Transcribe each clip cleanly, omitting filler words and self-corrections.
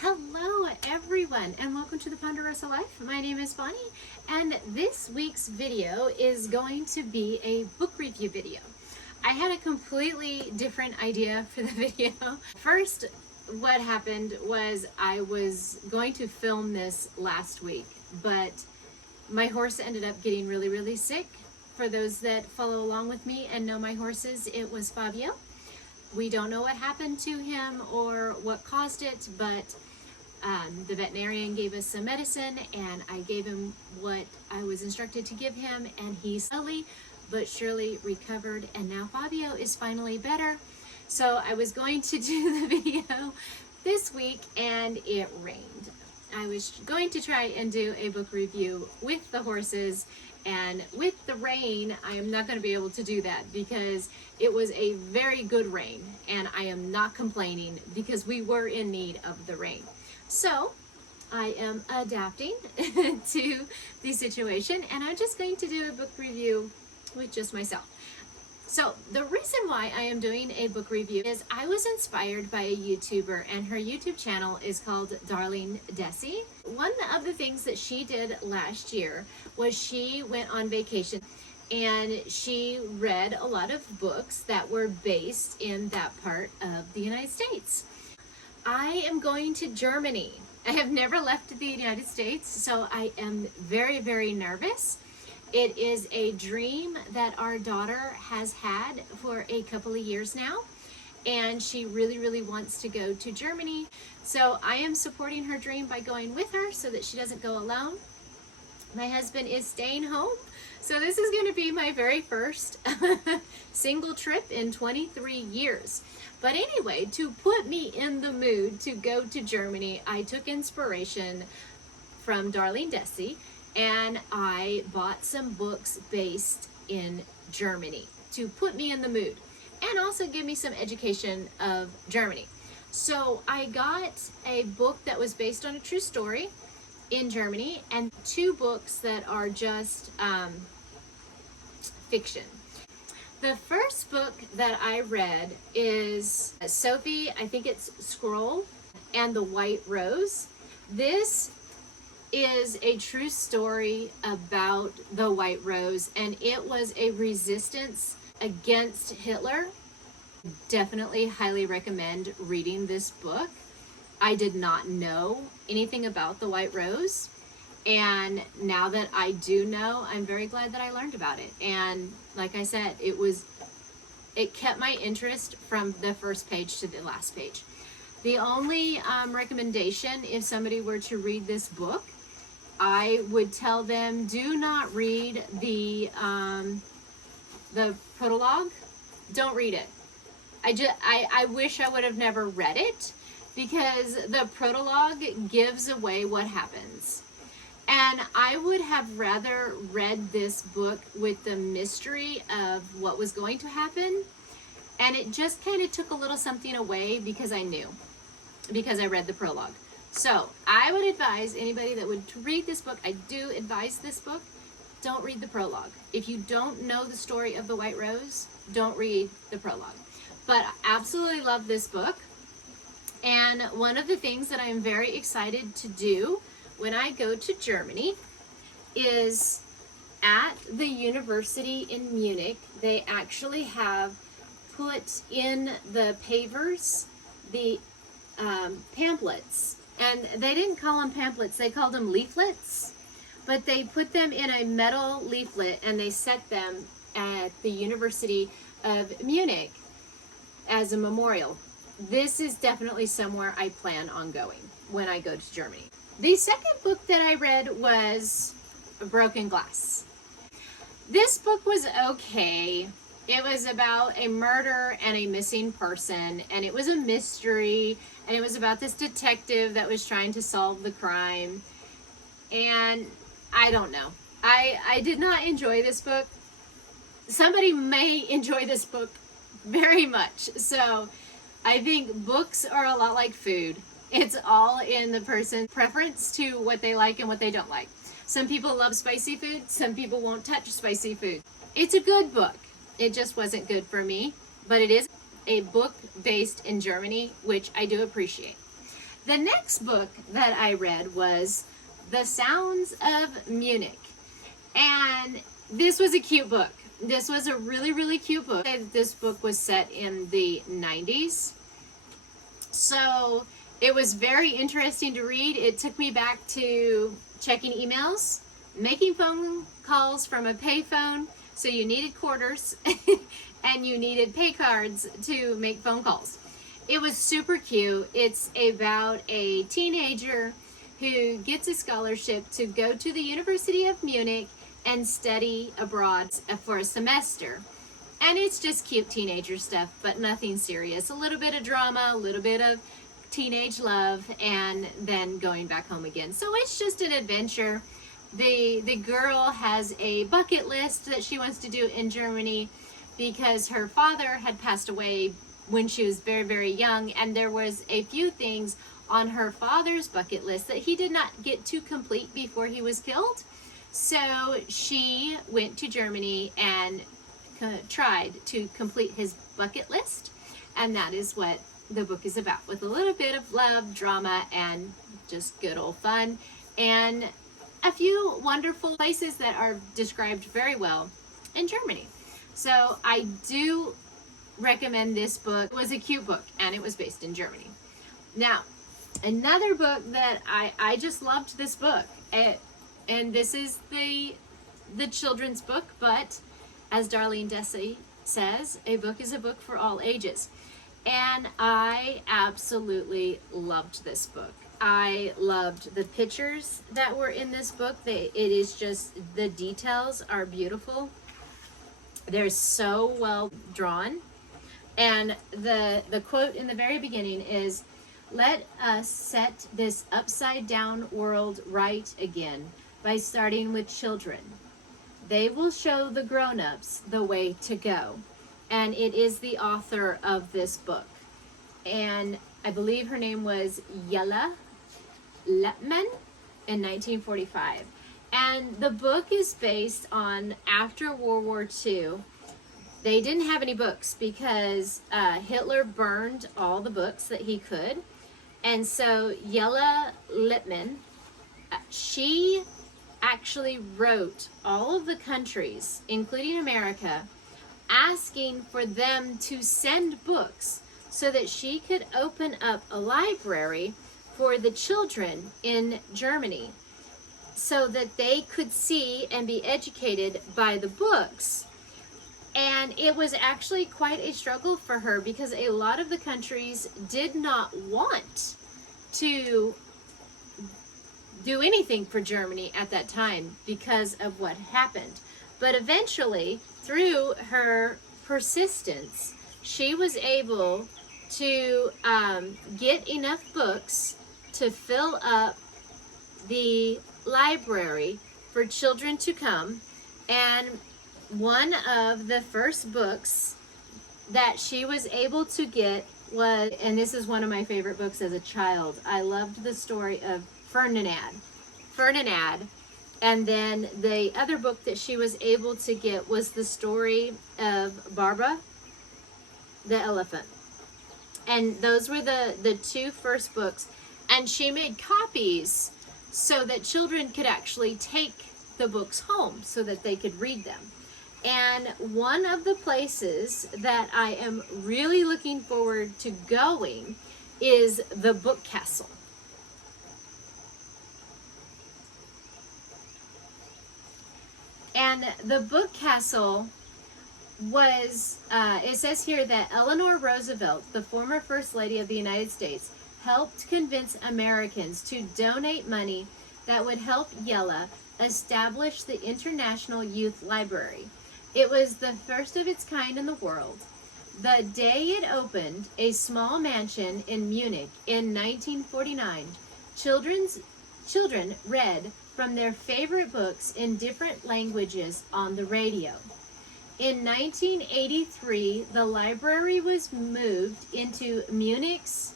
Hello everyone and welcome to the Ponderosa Life. My name is Bonnie and this week's video is going to be a book review video. I had a completely different idea for the video. First, what happened was I was going to film this last week, but my horse ended up getting really sick. For those that follow along with me and know my horses, it was Fabio. We don't know what happened to him or what caused it, but the veterinarian gave us some medicine and I gave him what I was instructed to give him, and he slowly but surely recovered, and now Fabio is finally better. So I was going to do the video this week and it rained. I was going to try and do a book review with the horses, and with the rain I am not going to be able to do that because it was a very good rain and I am not complaining because we were in need of the rain. So I am adapting to the situation and I'm just going to do a book review with just myself. So the reason why I am doing a book review is I was inspired by a YouTuber, and her YouTube channel is called Darling Desi. One of the things that she did last year was she went on vacation and she read a lot of books that were based in that part of the United States. I am going to Germany. I have never left the United States, so I am very nervous. It is a dream that our daughter has had for a couple of years now, and she really wants to go to Germany. So I am supporting her dream by going with her so that she doesn't go alone. My husband is staying home, so this is going to be my very first single trip in 23 years. But anyway, to put me in the mood to go to Germany, I took inspiration from Darling Desi, and I bought some books based in Germany to put me in the mood and also give me some education of Germany. So I got a book that was based on a true story in Germany and two books that are just fiction. The first book that I read is Sophie, I think it's Scholl, and the White Rose. This is a true story about the White Rose, and it was a resistance against Hitler. Definitely highly recommend reading this book. I did not know anything about the White Rose, and now that I do know, I'm very glad that I learned about it. And like I said, it kept my interest from the first page to the last page. The only recommendation, if somebody were to read this book, I would tell them do not read the prologue. Don't read it. I wish I would have never read it because the prologue gives away what happens. And I would have rather read this book with the mystery of what was going to happen. And it just kind of took a little something away because I knew, because I read the prologue. So I would advise anybody that would read this book, I do advise this book, don't read the prologue. If you don't know the story of the White Rose, don't read the prologue. But I absolutely love this book. And one of the things that I'm very excited to do when I go to Germany is at the university in Munich, they actually have put in the pavers the pamphlets. And they didn't call them pamphlets, they called them leaflets. But they put them in a metal leaflet and they set them at the University of Munich as a memorial. This is definitely somewhere I plan on going when I go to Germany. The second book that I read was Broken Glass. This book was okay. It was about a murder and a missing person, and it was a mystery, and it was about this detective that was trying to solve the crime. And I don't know. I did not enjoy this book. Somebody may enjoy this book very much. So I think books are a lot like food. It's all in the person's preference to what they like and what they don't like. Some people love spicy food. Some people won't touch spicy food. It's a good book. It just wasn't good for me, but it is a book based in Germany, which I do appreciate. The next book that I read was The Sounds of Munich. And this was a cute book. This was a really, really cute book. This book was set in the 90s. So it was very interesting to read. It took me back to checking emails, making phone calls from a payphone. So you needed quarters and you needed pay cards to make phone calls. It was super cute. It's about a teenager who gets a scholarship to go to the University of Munich and study abroad for a semester. And it's just cute teenager stuff, but nothing serious. A little bit of drama, a little bit of teenage love, and then going back home again. So it's just an adventure. The girl has a bucket list that she wants to do in Germany because her father had passed away when she was very, very young, and there was a few things on her father's bucket list that he did not get to complete before he was killed. So she went to Germany and tried to complete his bucket list, and that is what the book is about, with a little bit of love, drama, and just good old fun, and a few wonderful places that are described very well in Germany. So I do recommend this book. It was a cute book, and it was based in Germany. Now, another book that I just loved this book, and this is the children's book, but as Darlene Dessy says, a book is a book for all ages. And I absolutely loved this book. I loved the pictures that were in this book. It is just, the details are beautiful. They're so well drawn. And the quote in the very beginning is, "Let us set this upside down world right again by starting with children. They will show the grown-ups the way to go." And it is the author of this book. And I believe her name was Jelle Lippmann in 1945. And the book is based on after World War II. They didn't have any books because Hitler burned all the books that he could. And so Jelle Lippmann, she actually wrote all of the countries, including America, asking for them to send books so that she could open up a library for the children in Germany so that they could see and be educated by the books. And it was actually quite a struggle for her because a lot of the countries did not want to do anything for Germany at that time because of what happened. But eventually, through her persistence, she was able to get enough books to fill up the library for children to come. And one of the first books that she was able to get was, and this is one of my favorite books as a child, I loved the story of Ferdinand. And then the other book that she was able to get was the story of Barbara the elephant. And those were the two first books. And she made copies so that children could actually take the books home so that they could read them. And one of the places that I am really looking forward to going is the Book Castle. And the Book Castle was, it says here that Eleanor Roosevelt, the former First Lady of the United States, helped convince Americans to donate money that would help Jelle establish the International Youth Library. It was the first of its kind in the world. The day it opened, a small mansion in Munich in 1949, children read from their favorite books in different languages on the radio. In 1983, the library was moved into Munich's,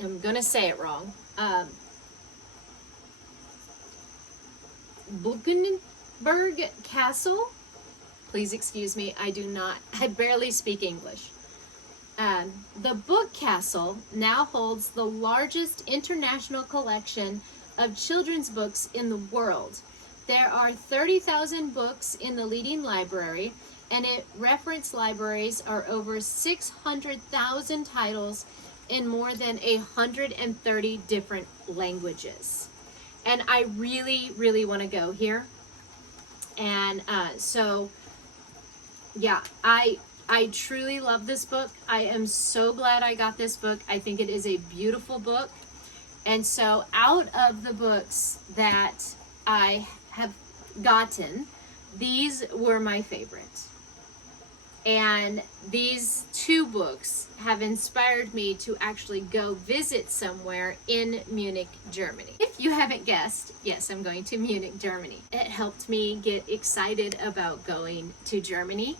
I'm going to say it wrong, Buchenberg Castle. Please excuse me, I barely speak English. The Book Castle now holds the largest international collection of children's books in the world. There are 30,000 books in the leading library, and reference libraries are over 600,000 titles in more than 130 different languages. And I really, really want to go here. And so, yeah, I truly love this book. I am so glad I got this book. I think it is a beautiful book. And so out of the books that I have gotten, these were my favorite. And these two books have inspired me to actually go visit somewhere in Munich, Germany. If you haven't guessed, yes, I'm going to Munich, Germany. It helped me get excited about going to Germany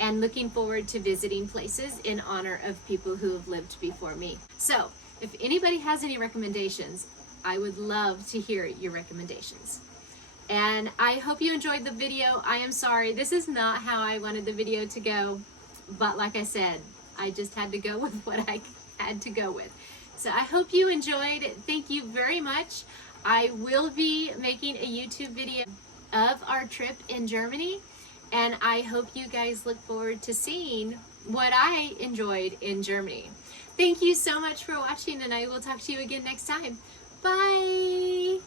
and looking forward to visiting places in honor of people who have lived before me. So, if anybody has any recommendations, I would love to hear your recommendations. And I hope you enjoyed the video. I am sorry, this is not how I wanted the video to go, but like I said, I just had to go with what I had to go with. So I hope you enjoyed. Thank you very much. I will be making a YouTube video of our trip in Germany, and I hope you guys look forward to seeing what I enjoyed in Germany. Thank you so much for watching, and I will talk to you again next time. Bye!